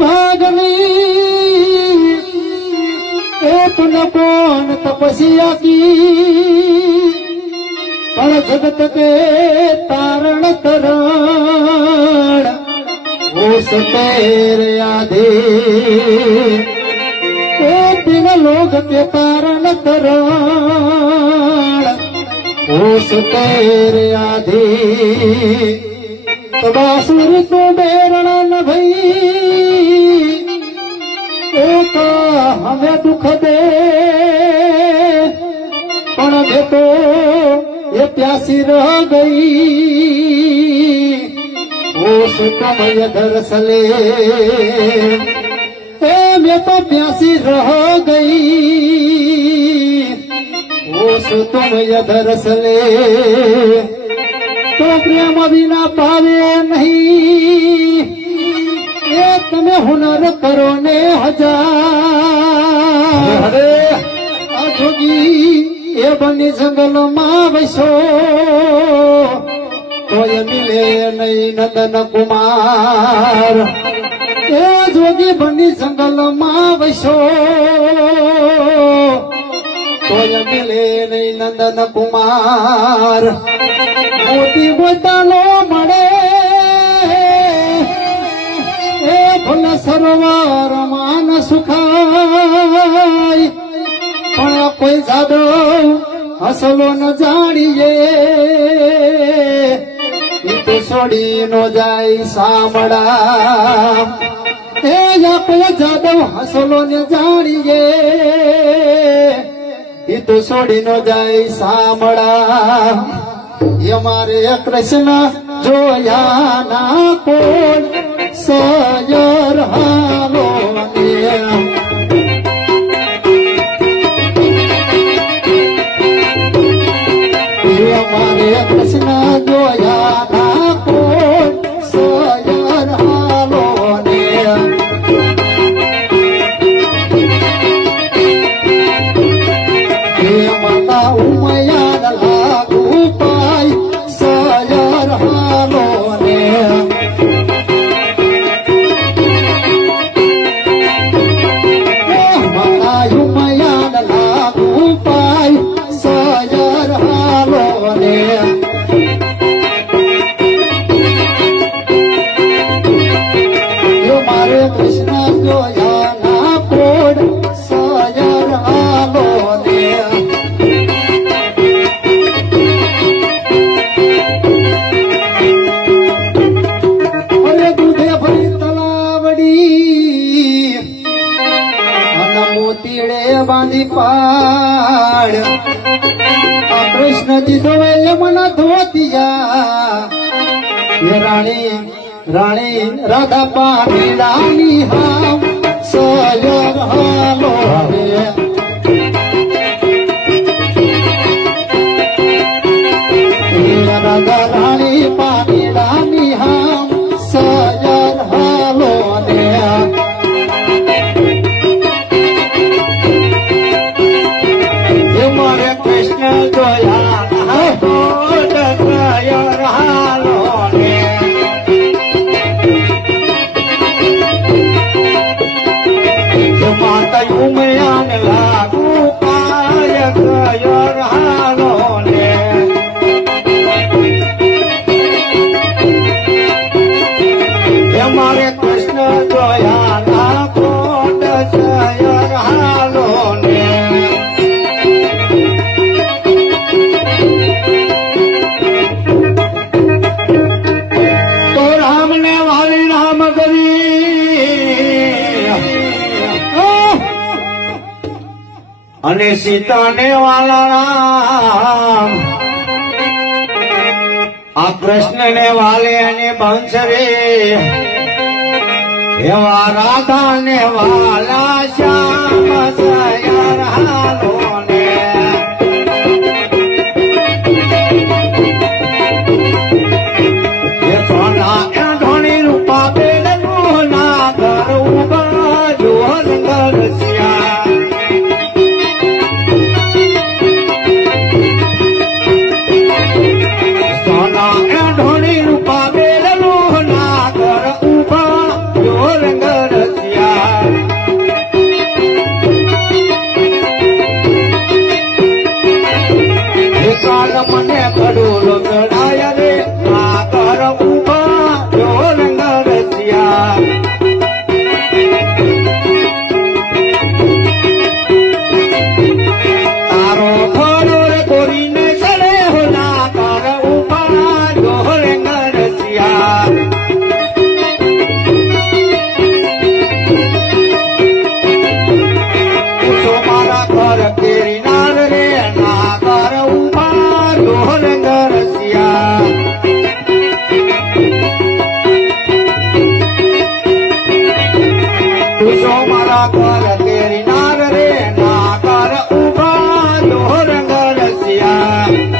ભાગની એક ન કોણ તપસ્યા કી પણ જગત કે તારણ તરણ उस तेरे आधे बिन लोग के तारण तरण उस तेरे आधे बासुर तो बेरण न भई एक हमें दुख दे पण वे तो ये प्यासी रह गई उस कमय दरसले मैं तो प्यासी रह गई उस तुमय दरसले तो प्रेम बिना पावे नहीं ये तमे हुनर करो ने हजार जोगी ये बनी जंगल मां वैसो तोय मिले नहीं नंदन कुमार ए जोगी बनी जंगल मां वैसो तोय मिले नहीं नंदन कुमार मोती बोतालो मळे ए भूल सरोवर मान सुखाय पण कोई जादो हसलो न जाणीए तो सोड़ी नो जाई सामड़ा ए या जादव हसलो ने जानिए ये तो सोड़ी नो जाई सामड़ा ये मारे कृष्ण जोया ना कोण सयर हालो ये मारे कृष्ण जोया बांधी पाड़ कृष्ण जी धोवे यमुना धोतिया ये रानी रानी राधा पानी रानी हम सयर हालो राधा रानी पानी रानी हम सयर हालो અને સીતાને વાલા રામ આ કૃષ્ણને વાલે અને બંશ રે એવા રાધાને વાલા શ્યામ સયર હાલો ને એ સોના ધોણી રૂપા બેલનું ના ઘર ઉભા જોહર કરસ્યા ढोणी रूपा बेलू ना कर उभा जोर પૂછો મારા કર તેરી નાર રે ના કર ઉભા દોરંગ રસિયા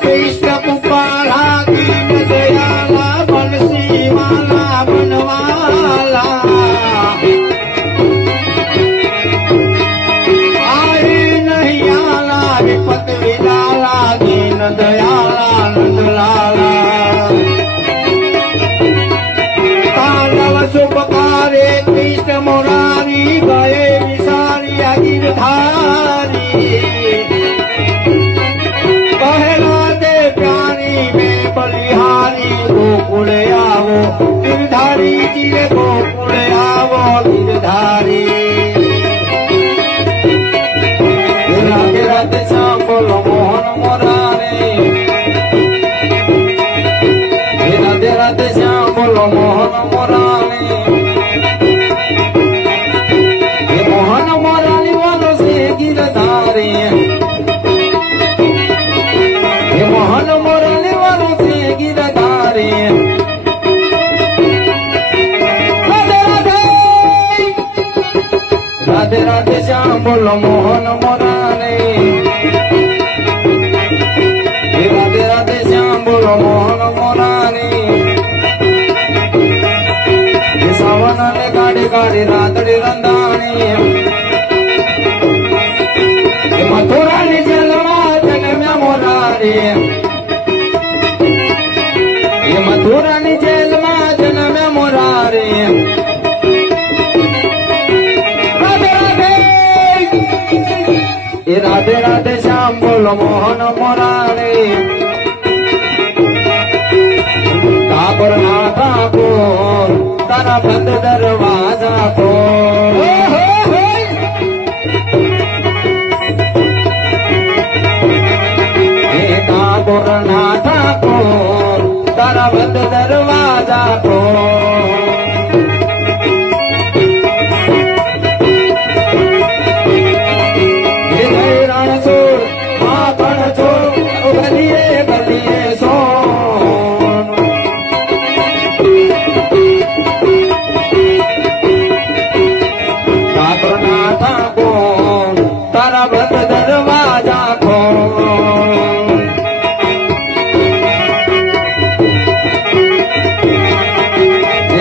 કૃષ્ણ કુપાળા દીન દયાલા બનસી વાલા બનવાલા આઈ નહીં આલા વિપત વિદાલા દીન દયાલા નંદલાલા તાંડવ શુભકારે કૃષ્ણ મોરારી ગયે વિસારી ગિરધારી બલિહારી ગોકુળ આવો ગિરધારી જીરે ગોકુળ આવો ગિરધારી રાધે રાધે સાંભળો મોહન મોરારે રાધે રાધે સાંભળો મોહન મોરારે મોહન મોરારી વાલો છે ગિરધારી મોહન મોરારી વાલો રાધે રાધે શ્યામ બોલો મોહન મોરારે રાધે રાધે શ્યામ બોલો મોહન મોરારે સાવન ને ગાડી ગાડી રાતડી રંધાણી મથુરાની જેલમાં જન્મ્યા મોરારી મથુરાની જેલમાં જન્મ્યા મોરારી રાધે રાધે શ્યામ બોલો મોહન મોરારે ઠાકોર ના ઠાકોર તારા બંધ દરવાજા તો ઠાકોર ના ઠાકોર તારા બંધ દરવાજા તો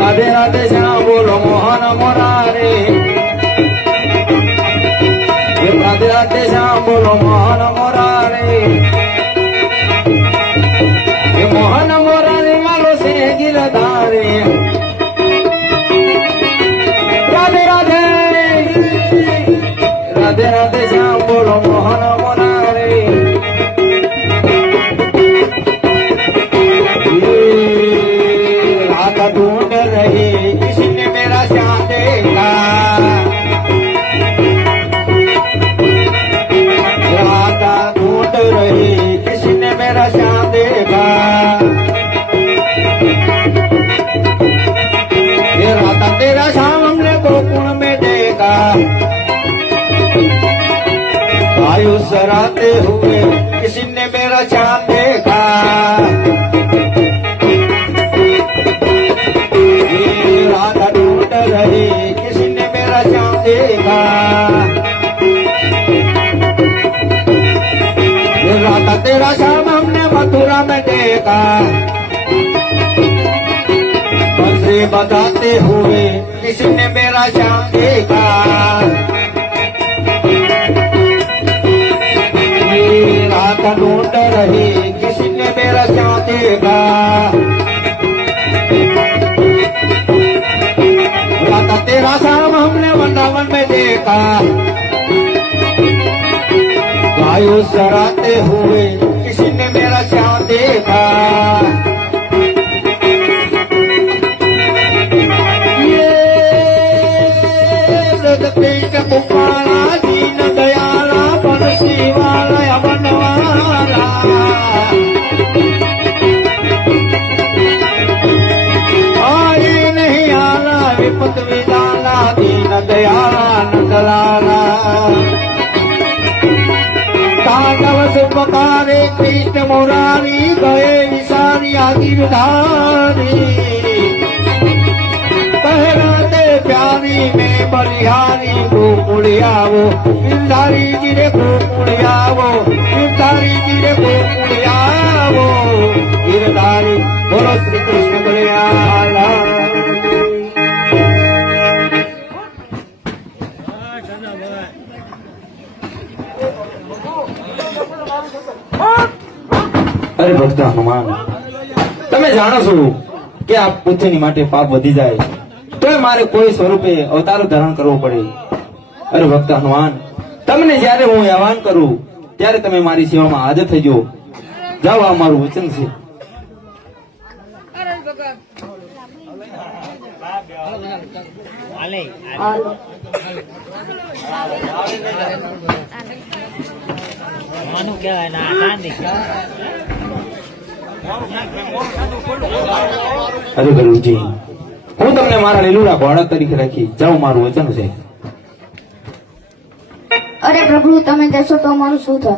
રાધે રાધે શ્યામ બોલો મોહન મોરારે રાધે રાધે શ્યામ બોલો મોહન મોરારે મોહન મોરારે માલો છે ગિરધારે રાધે રાધે રાધે રાધે શ્યામ બોલો મોહન મોરારે ढूंढ रही किसी ने मेरा श्याम देखा राधा ढूंढ रही किसी ने मेरा श्याम देखा ये राधा तेरा श्याम हमने गोकुल में देखा आयु सराते हुए किसी ने मेरा श्याम देखा राधा ढूंढ रही किसी ने मेरा श्याम देखा राधा तेरा श्याम हमने मथुरा में देखा बंसुरी बजाते हुए किसी ने मेरा श्याम देखा राधा ढूंढ रही किसी ने मेरा श्याम देखा तेरा श्याम हमने वृंदावन में देखा वायु सराते हुए किसी ने मेरा श्याम देखा ये कृष्ण कुपाला दीन दयाला बंसी वाला बनवाला आई नहीं आला विपत विदाला दीन दयाला नंदलाला तांडव शुभकार રે કૃષ્ણ મોરારી ગયે વિસારી આગીરધારી પહેલા તે પ્યારી મેં બલિહારી ગોકુળી આવો ગિરધારી જી રે ગોકુળી આવો ગિરધારી જી રે ગોકુળી આવો ગિરધારી બોલો શ્રી કૃષ્ણ કલ્યાણ અરે ભક્ત હનુમાન, તમે જાણો છો કે આ પૃથ્વીની માટે પાપ વધી જાય તો મારે કોઈ સ્વરૂપે અવતાર ધારણ કરવો પડે. અરે ભક્ત હનુમાન, તમને જ્યારે હું આહવાન કરું ત્યારે તમે મારી સેવામાં હાજર થઈ જાઓ. જાઓ, આ મારું વચન છે. માનું કહેવાય ના ગાંધી અરે ગુરુજી, હું તમને મારા લીલુડા બાળક તરીકે રાખી જાઉં, મારું વચન છે. અરે પ્રભુ, તમે જશો તો અમારું શું થશે?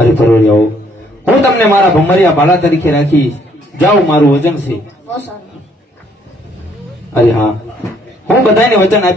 અરે પરવરિયાઓ, હું તમને મારા ભમરિયા બાળા તરીકે રાખી જાઉં, મારું વચન છે. બહુ સારું. અરે હા, હું બધાને વચન આપી